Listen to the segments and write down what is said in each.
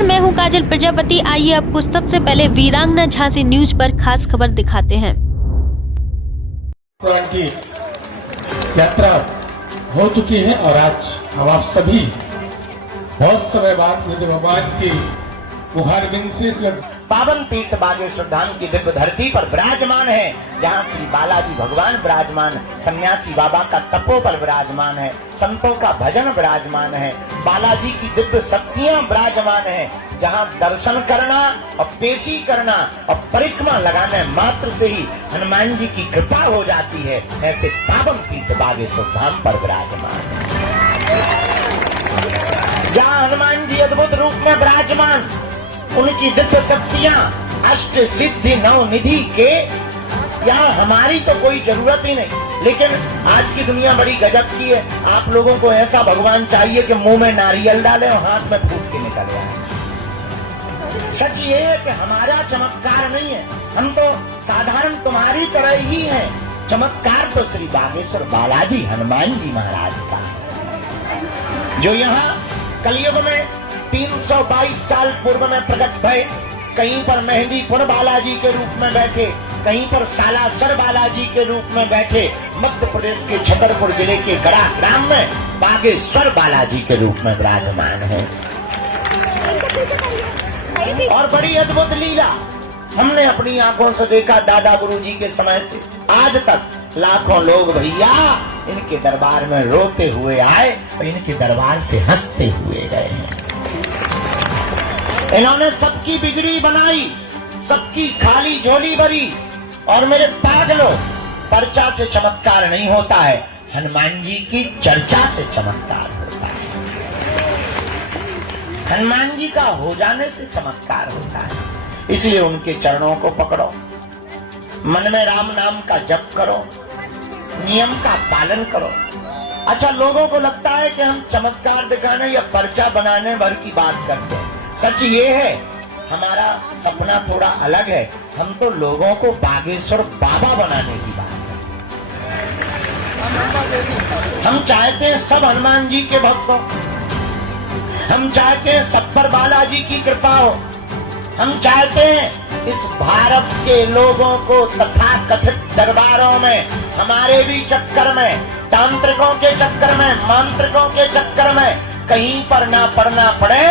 नमस्कार, मैं हूं काजल प्रजापति। आइए आपको सबसे पहले वीरांगना झांसी न्यूज पर खास खबर दिखाते हैं। की यात्रा हो चुकी है और आज हम आप सभी बहुत समय बाद निज भगवान की मुखारबिंद से पावन तीर्थ बागेश्वर धाम की दिव्य धरती पर विराजमान है, जहाँ श्री बालाजी भगवान विराजमान, सन्यासी बाबा का तपोबल विराजमान है, संतों का भजन विराजमान है, बालाजी की दिव्य शक्तियाँ विराजमान है, जहाँ दर्शन करना और पेशी करना और परिक्रमा लगाने मात्र से ही हनुमान जी की कृपा हो जाती है। ऐसे पावन तीर्थ बागेश्वर धाम पर विराजमान है, जहाँ हनुमान जी अद्भुत रूप में विराजमान, उनकी दिव्य शक्तियाँ अष्ट सिद्धि नौ निधि के, यहाँ हमारी तो कोई जरूरत ही नहीं। लेकिन आज की दुनिया बड़ी गजब की है, आप लोगों को ऐसा भगवान चाहिए कि मुंह में नारियल डाले और हाथ में फूट के निकल जाए। सच ये है कि हमारा चमत्कार नहीं है, हम तो साधारण तुम्हारी तरह ही हैं। चमत्कार तो श्री बागेश्वर बालाजी हनुमान जी महाराज का है, जो यहाँ कलयुग में 322 साल पूर्व में प्रकट भय। कहीं पर मेहंदीपुर बालाजी के रूप में बैठे, कहीं पर सालासर बालाजी के रूप में बैठे, मध्य प्रदेश के छतरपुर जिले के गड़ा ग्राम में बागेश्वर बालाजी के रूप में विराजमान है। और बड़ी अद्भुत लीला हमने अपनी आंखों से देखा। दादा गुरुजी के समय से आज तक लाखों लोग भैया इनके दरबार में रोते हुए आए और इनके दरबार से हंसते हुए गए हैं। इन्होंने सबकी बिगड़ी बनाई, सबकी खाली झोली भरी। और मेरे पागलों, पर्चा से चमत्कार नहीं होता है, हनुमान जी की चर्चा से चमत्कार होता है। हनुमान जी का हो जाने से चमत्कार होता है। इसलिए उनके चरणों को पकड़ो, मन में राम नाम का जप करो, नियम का पालन करो। अच्छा, लोगों को लगता है कि हम चमत्कार दिखाने या पर्चा बनाने भर की बात करते हैं। सच ये है, हमारा सपना थोड़ा अलग है। हम तो लोगों को बागेश्वर बाबा बनाने की बात करते हैं। हम चाहते हैं सब हनुमान जी के भक्त हो, हम चाहते हैं सब पर बालाजी की कृपा हो, हम चाहते हैं इस भारत के लोगों को तथाकथित दरबारों में, हमारे भी चक्कर में, तांत्रिकों के चक्कर में, मांत्रिकों के चक्कर में कहीं पर ना पड़ना पड़े।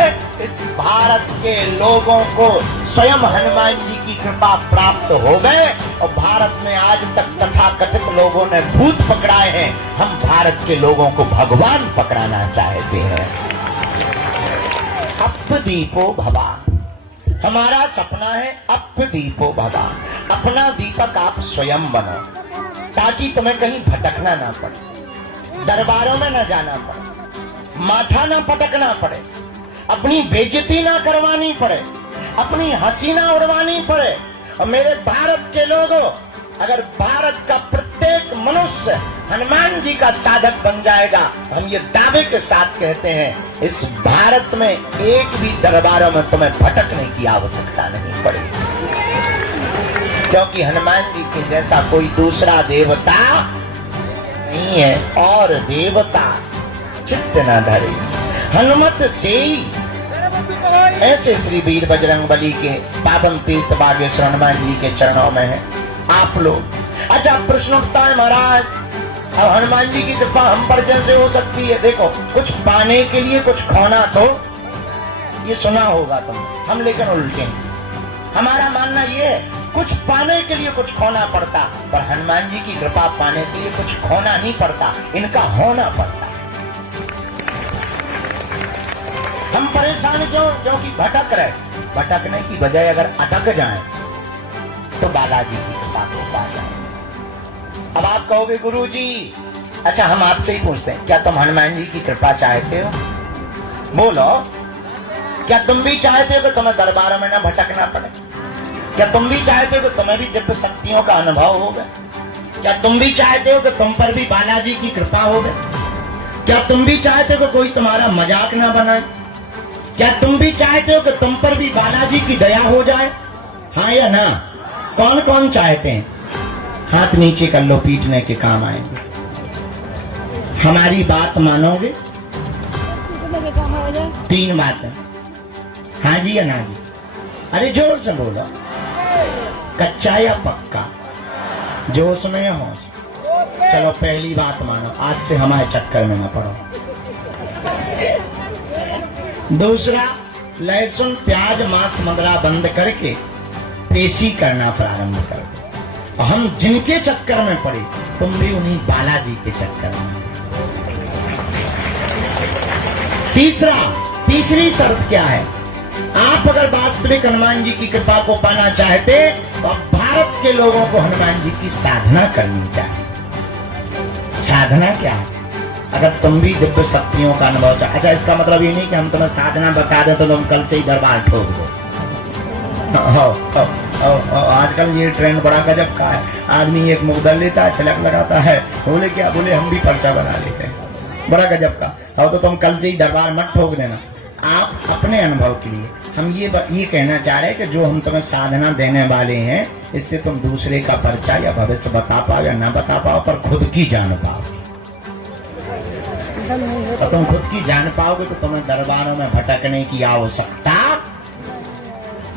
इस भारत के लोगों को स्वयं हनुमान जी की कृपा प्राप्त हो गए और भारत में आज तक तथाकथित लोगों ने भूत पकड़ाए हैं, हम भारत के लोगों को भगवान पकड़ाना चाहते हैं। अप्पदीपो भवा, हमारा सपना है अप्पदीपो भवा। अपना दीपक आप स्वयं बनो, ताकि तुम्हें कहीं भटकना ना पड़े, दरबारों में न जाना पड़े, माथा ना पटकना पड़े, अपनी बेइज्जती ना करवानी पड़े, अपनी हंसी ना उड़वानी पड़े। और मेरे भारत के लोगों, अगर भारत का प्रत्येक मनुष्य हनुमान जी का साधक बन जाएगा, हम ये दावे के साथ कहते हैं, इस भारत में एक भी दरबारों में तुम्हें भटकने की आवश्यकता नहीं पड़ेगी, क्योंकि हनुमान जी के जैसा कोई दूसरा देवता नहीं है। और देवता चित्त न धरे हनुमत से। ऐसे श्री वीर बजरंग बली के पावन तीर्थ बागेश्वर हनुमान जी के चरणों में है आप लोग। अच्छा, प्रश्न उठता है महाराज, अब हनुमान जी की कृपा हम पर कैसे हो सकती है? देखो, कुछ पाने के लिए कुछ खोना, तो ये सुना होगा तुम, हम लेकिन उल्टे। हमारा मानना ये है, कुछ पाने के लिए कुछ खोना पड़ता, पर हनुमान जी की कृपा पाने के लिए कुछ खोना नहीं पड़ता, इनका होना पड़ता। हम परेशान क्यों? क्योंकि भटक रहे। भटकने की बजाय अगर अटक जाएं तो बालाजी की कृपा को पा जाएं। अब आप कहोगे गुरुजी, अच्छा हम आपसे ही पूछते हैं, क्या तुम हनुमान जी की कृपा चाहते हो? बोलो, क्या तुम भी चाहते हो कि तुम्हें दरबारों में न भटकना पड़े? क्या तुम भी चाहते हो कि तुम्हें भी दिव्य शक्तियों का अनुभव होगा? क्या तुम भी चाहते हो कि तुम पर भी बालाजी की कृपा होगा? क्या तुम भी चाहते हो कि कोई तुम्हारा मजाक ना बनाए? क्या तुम भी चाहते हो कि तुम पर भी बालाजी की दया हो जाए? हाँ या ना? कौन कौन चाहते हैं? हाथ नीचे कर लो, पीटने के काम आएंगे। हमारी बात मानोगे? 3 बातें। हाँ जी या ना जी? अरे जोर से बोलो, कच्चा या पक्का? जोश में या होश? चलो पहली बात मानो, आज से हमारे चक्कर में न पड़ो। दूसरा, लहसुन प्याज मांस मदिरा बंद करके पेशी करना प्रारंभ कर दो। हम जिनके चक्कर में पड़े, तुम भी उन्हीं बालाजी के चक्कर में। तीसरी शर्त क्या है? आप अगर वास्तविक हनुमान जी की कृपा को पाना चाहते तो अब भारत के लोगों को हनुमान जी की साधना करनी चाहिए। साधना क्या है? अगर तुम भी दिव्य शक्तियों का अनुभव चाहते, अच्छा इसका मतलब ये नहीं कि हम तुम्हें साधना बता दें तो तुम कल से ही दरबार ठोक दो। आजकल ये ट्रेंड बड़ा गजब का है। आदमी एक मुकदर लेता है, तिलक लगाता है, बोले क्या बोले हम भी पर्चा बना लेते हैं, बड़ा गजब का। और तो तुम कल से ही दरबार मत ठोक देना। आप अपने अनुभव के लिए हम ये कहना चाह रहे हैं कि जो हम तुम्हें साधना देने वाले हैं, इससे तुम दूसरे का पर्चा या भविष्य बता पाओ या ना बता पाओ, पर खुद की जान पाओ। और तुम खुद की जान पाओगे तो तुम्हें दरबारों में भटकने की आवश्यकता,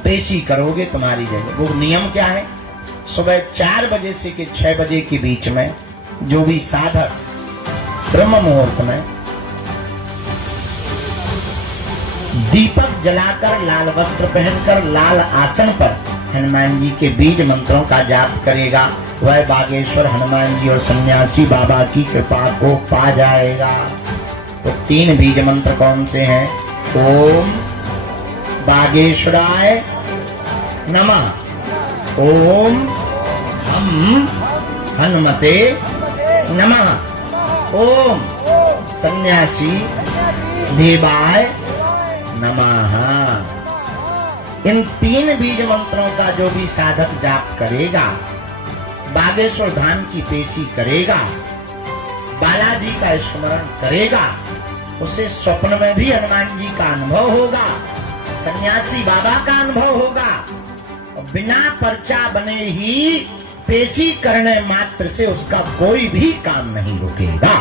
पेशी करोगे तुम्हारी जगह। वो नियम क्या है? सुबह 4 बजे से 6 बजे के बीच में जो भी साधक ब्रह्म मुहूर्त में दीपक जलाकर, लाल वस्त्र पहनकर, लाल आसन पर हनुमान जी के बीज मंत्रों का जाप करेगा, वह बागेश्वर हनुमान जी और सन्यासी बाबा की कृपा को पा जाएगा। तो 3 बीज मंत्र कौन से हैं? ओम बागेश्वराय नमः, ओम हम हनुमते नमः, ओम सन्यासी देवाय नमः। इन 3 बीज मंत्रों का जो भी साधक जाप करेगा, बागेश्वर धाम की पेशी करेगा, बालाजी का स्मरण करेगा, उसे स्वप्न में भी हनुमान जी का अनुभव होगा, सन्यासी बाबा का अनुभव होगा। और बिना पर्चा बने ही पेशी करने मात्र से उसका कोई भी काम नहीं रुकेगा।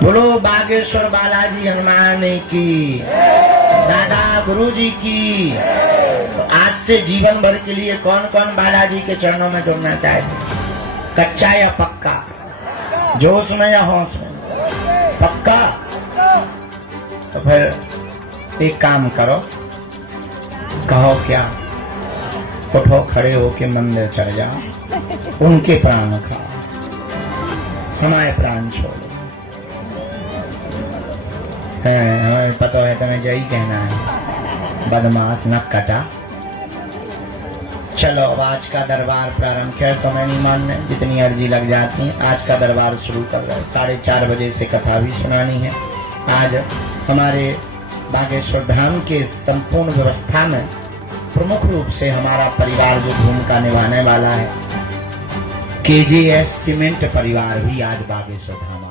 बोलो बागेश्वर बालाजी हनुमान की, दादा गुरु जी की। तो आज से जीवन भर के लिए कौन कौन बालाजी के चरणों में जुड़ना चाहते? कच्चा या पक्का? जोश में या होश में? पक्का? तो फिर एक काम करो, कहो क्या, उठो खड़े होके मंदिर चढ़ जाओ, उनके प्राण खाओ, हमारे प्राण छोड़ो। हमें पता है तुम्हें यही कहना है, बदमाश न कटा। चलो अब आज का दरबार प्रारंभ। खैर तुम्हें नहीं मानने, जितनी अर्जी लग जाती है। आज का दरबार शुरू कर रहे हैं। 4:30 बजे से कथा भी सुनानी है। आज हमारे बागेश्वर धाम के संपूर्ण व्यवस्था में प्रमुख रूप से हमारा परिवार जो भूमिका निभाने वाला है, KJS सीमेंट परिवार भी आज बागेश्वर धाम